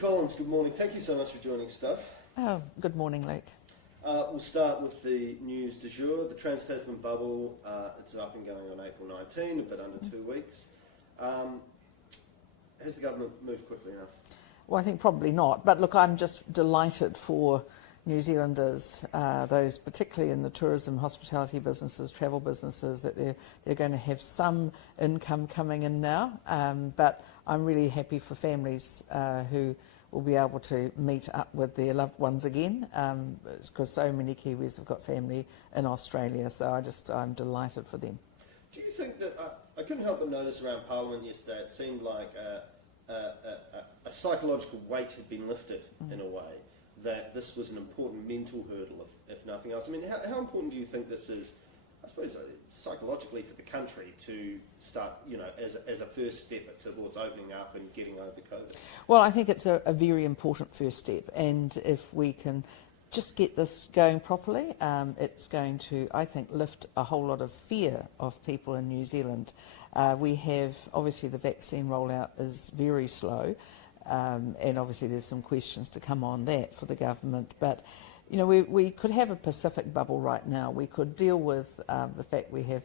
Collins, good morning. Thank you so much for joining Stuff. Oh, good morning, Luke. We'll start with the news du jour. The Trans-Tasman bubble, it's up and going on April 19, a bit under 2 weeks. Has the government moved quickly enough? Well, I think probably not. But look, I'm just delighted for New Zealanders, those particularly in the tourism, hospitality businesses, travel businesses, that they're going to have some income coming in now. But I'm really happy for families who will be able to meet up with their loved ones again, because so many Kiwis have got family in Australia. So I'm delighted for them. Do you think that, I couldn't help but notice around Parliament yesterday, it seemed like a psychological weight had been lifted in a way, that this was an important mental hurdle, if nothing else. I mean, how important do you think this is, I suppose, psychologically for the country to start, as a first step towards opening up and getting over COVID? Well, I think it's a very important first step, and if we can just get this going properly, it's going to, I think, lift a whole lot of fear of people in New Zealand. We have, obviously, the vaccine rollout is very slow, and obviously there's some questions to come on that for the government. But, we could have a Pacific bubble right now. We could deal with the fact we have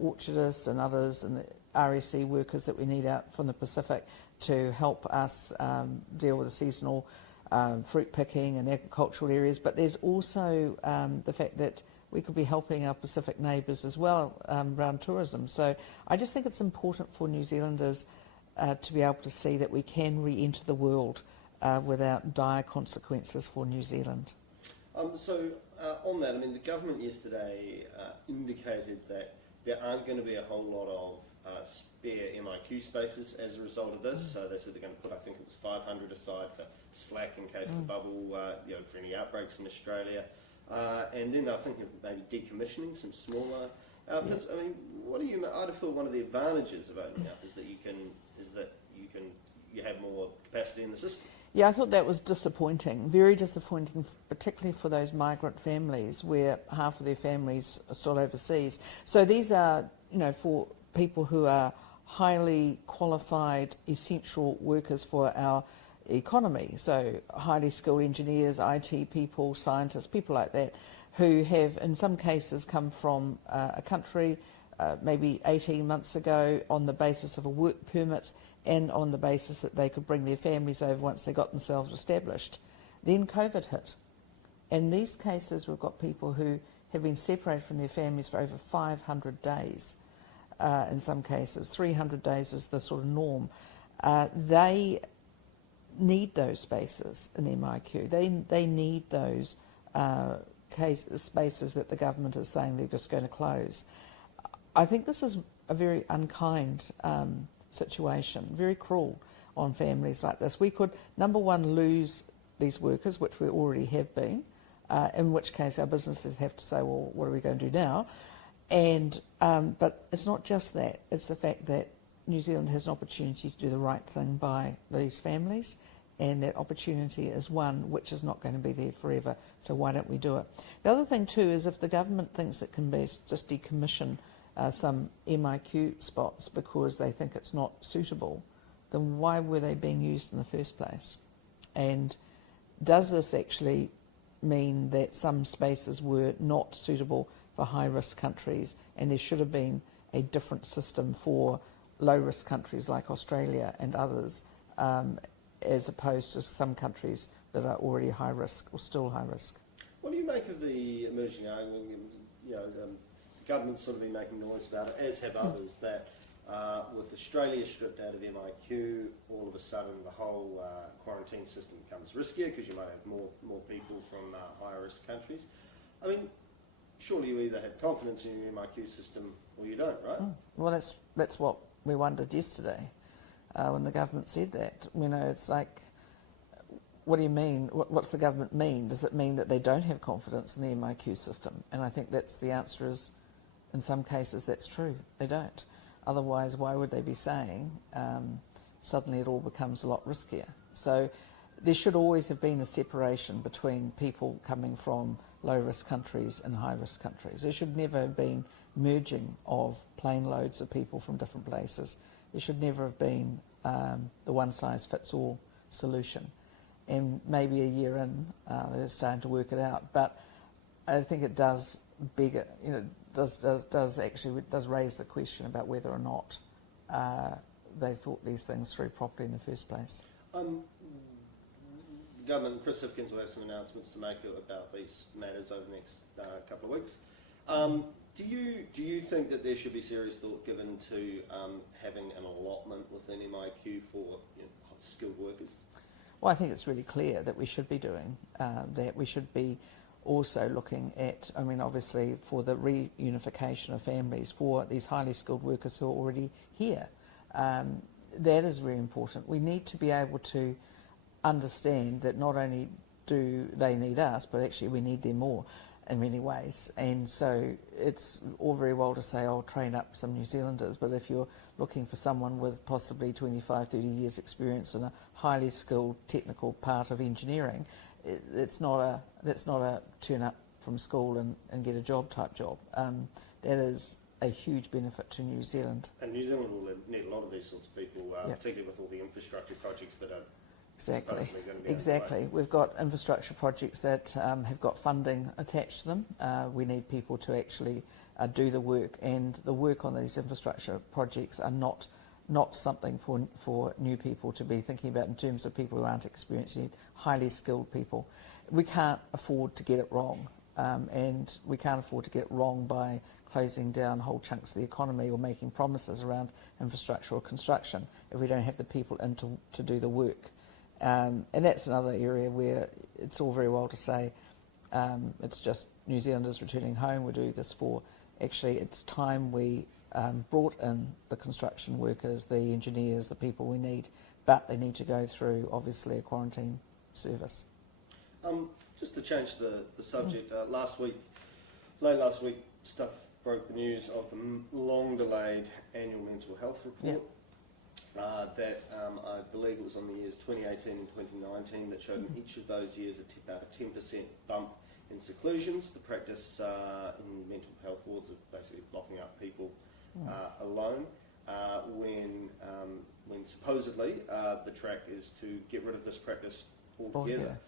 orchardists and others and the RSC workers that we need out from the Pacific to help us deal with the seasonal fruit picking and agricultural areas. But there's also the fact that we could be helping our Pacific neighbours as well around tourism. So I just think it's important for New Zealanders to be able to see that we can re-enter the world without dire consequences for New Zealand. On that, I mean, the government yesterday indicated that there aren't going to be a whole lot of spare MIQ spaces as a result of this. So they said they're going to put, I think it was 500 aside for slack in case the bubble, for any outbreaks in Australia. And then they're thinking of maybe decommissioning some smaller outfits. I mean, I'd have thought one of the advantages of opening up is that you have more capacity in the system. Yeah, I thought that was disappointing, very disappointing, particularly for those migrant families where half of their families are still overseas. So these are, for people who are highly qualified, essential workers for our economy. So highly skilled engineers, IT people, scientists, people like that, who have in some cases come from a country maybe 18 months ago on the basis of a work permit and on the basis that they could bring their families over once they got themselves established. Then COVID hit. In these cases, we've got people who have been separated from their families for over 500 days. In some cases, 300 days is the sort of norm. They need those spaces in MIQ. They need those spaces that the government is saying they're just going to close. I think this is a very unkind situation, very cruel on families like this. We could, number one, lose these workers, which we already have been, in which case our businesses have to say, well, what are we going to do now? And but it's not just that, it's the fact that New Zealand has an opportunity to do the right thing by these families, and that opportunity is one which is not going to be there forever, so why don't we do it? The other thing too is if the government thinks it can just decommission some MIQ spots because they think it's not suitable, then why were they being used in the first place? And does this actually mean that some spaces were not suitable for high-risk countries and there should have been a different system for low-risk countries like Australia and others, as opposed to some countries that are already high risk or still high risk? What do you make of the emerging argument, the government's sort of been making noise about it, as have others, that with Australia stripped out of MIQ, all of a sudden the whole quarantine system becomes riskier because you might have more people from higher risk countries. I mean, surely you either have confidence in your MIQ system or you don't, right? Well, that's what we wondered yesterday when the government said that. It's like, what do you mean? What's the government mean? Does it mean that they don't have confidence in the MIQ system? And I think that's the answer is, in some cases, that's true. They don't. Otherwise, why would they be saying suddenly it all becomes a lot riskier? So there should always have been a separation between people coming from low-risk countries and high-risk countries. There should never have been merging of plane loads of people from different places. There should never have been the one-size-fits-all solution. And maybe a year in, they're starting to work it out. But I think it does bigger, does raise the question about whether or not they thought these things through properly in the first place. Government, Chris Hipkins will have some announcements to make about these matters over the next couple of weeks. Do you think that there should be serious thought given to having an allotment within MIQ for skilled workers? Well, I think it's really clear that we should be doing that. We should be also looking at, I mean, obviously for the reunification of families for these highly skilled workers who are already here. That is very important. We need to be able to understand that not only do they need us, but actually we need them more in many ways. And so it's all very well to say, oh, train up some New Zealanders, but if you're looking for someone with possibly 25, 30 years experience in a highly skilled technical part of engineering, that's not a turn up from school and get a job type job. That is a huge benefit to New Zealand. And New Zealand will need a lot of these sorts of people, particularly with all the infrastructure projects that are Exactly. We've got infrastructure projects that have got funding attached to them. We need people to actually do the work, and the work on these infrastructure projects are not something for new people to be thinking about in terms of people who aren't experienced. You need highly skilled people. We can't afford to get it wrong, and we can't afford to get it wrong by closing down whole chunks of the economy or making promises around infrastructure or construction if we don't have the people in to do the work. And that's another area where it's all very well to say it's just New Zealanders returning home, we do this for. Actually, it's time we brought in the construction workers, the engineers, the people we need, but they need to go through, obviously, a quarantine service. Just to change the subject, late last week, Stuff broke the news of the long-delayed annual mental health report. Yeah. That I believe it was on the years 2018 and 2019 that showed in each of those years about a 10% bump in seclusions. The practice in mental health wards of basically locking up people alone when supposedly the track is to get rid of this practice altogether.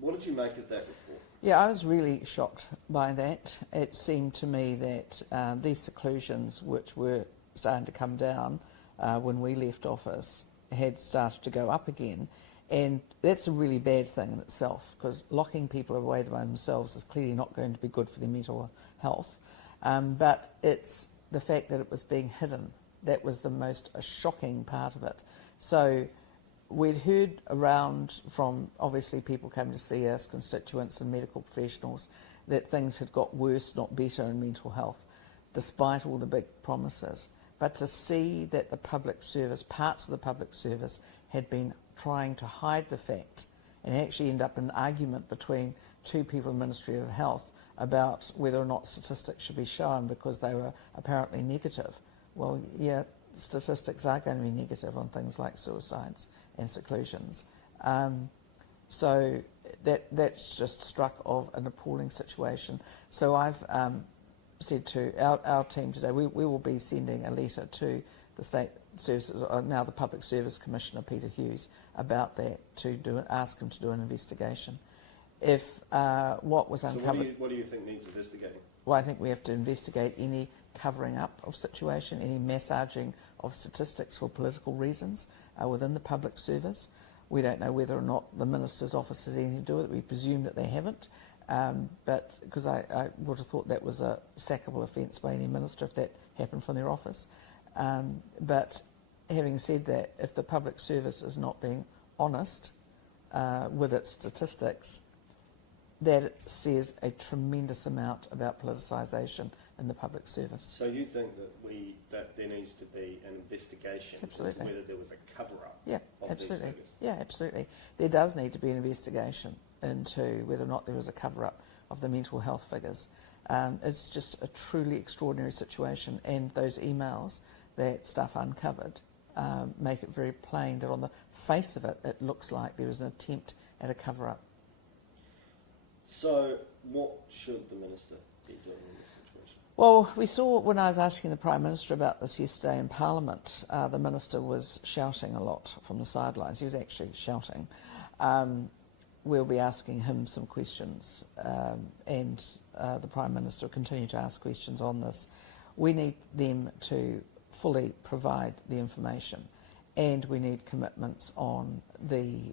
What did you make of that report? Yeah, I was really shocked by that. It seemed to me that these seclusions, which were starting to come down when we left office, had started to go up again, and that's a really bad thing in itself, because locking people away by themselves is clearly not going to be good for their mental health. But it's the fact that it was being hidden that was the most shocking part of it. So we'd heard around from obviously people coming to see us, constituents and medical professionals, that things had got worse, not better in mental health, despite all the big promises. But to see that the public service, parts of the public service, had been trying to hide the fact and actually end up in an argument between two people in the Ministry of Health about whether or not statistics should be shown because they were apparently negative. Well, yeah, statistics are going to be negative on things like suicides and seclusions. So that's just struck of an appalling situation. So I've said to our team today, we will be sending a letter to the State Services, or now the Public Service Commissioner, Peter Hughes, about that, to ask him to do an investigation. If what was uncovered... So what do you think needs investigating? Well, I think we have to investigate any covering up of situation, any massaging of statistics for political reasons within the public service. We don't know whether or not the Minister's office has anything to do with it. We presume that they haven't. But because I would have thought that was a sackable offence by any minister if that happened from their office. But having said that, if the public service is not being honest with its statistics, that says a tremendous amount about politicization in the public service. So you think that there needs to be an investigation into whether there was a cover-up of these figures? Yeah, absolutely. There does need to be an investigation into whether or not there was a cover-up of the mental health figures. It's just a truly extraordinary situation, and those emails that Stuff uncovered make it very plain that on the face of it, it looks like there is an attempt at a cover-up. So what should the Minister be doing in this situation? Well, we saw when I was asking the Prime Minister about this yesterday in Parliament, the Minister was shouting a lot from the sidelines. He was actually shouting. We'll be asking him some questions, and the Prime Minister will continue to ask questions on this. We need them to fully provide the information, and we need commitments on the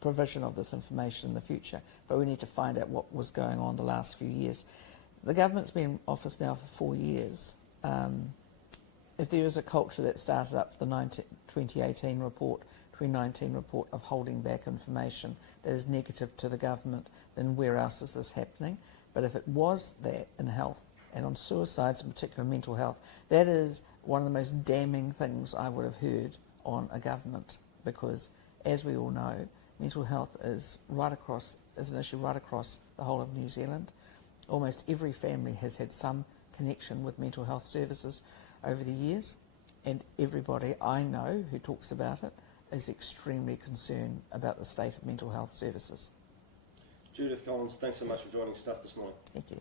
provision of this information in the future. But we need to find out what was going on the last few years. The government's been in office now for 4 years. If there is a culture that started up for the 2018 report, 2019 report of holding back information that is negative to the government, then where else is this happening? But if it was that in health, and on suicides, in particular mental health, that is one of the most damning things I would have heard on a government, because as we all know, mental health is an issue right across the whole of New Zealand. Almost every family has had some connection with mental health services over the years, and everybody I know who talks about it is extremely concerned about the state of mental health services. Judith Collins, thanks so much for joining Stuff this morning. Thank you.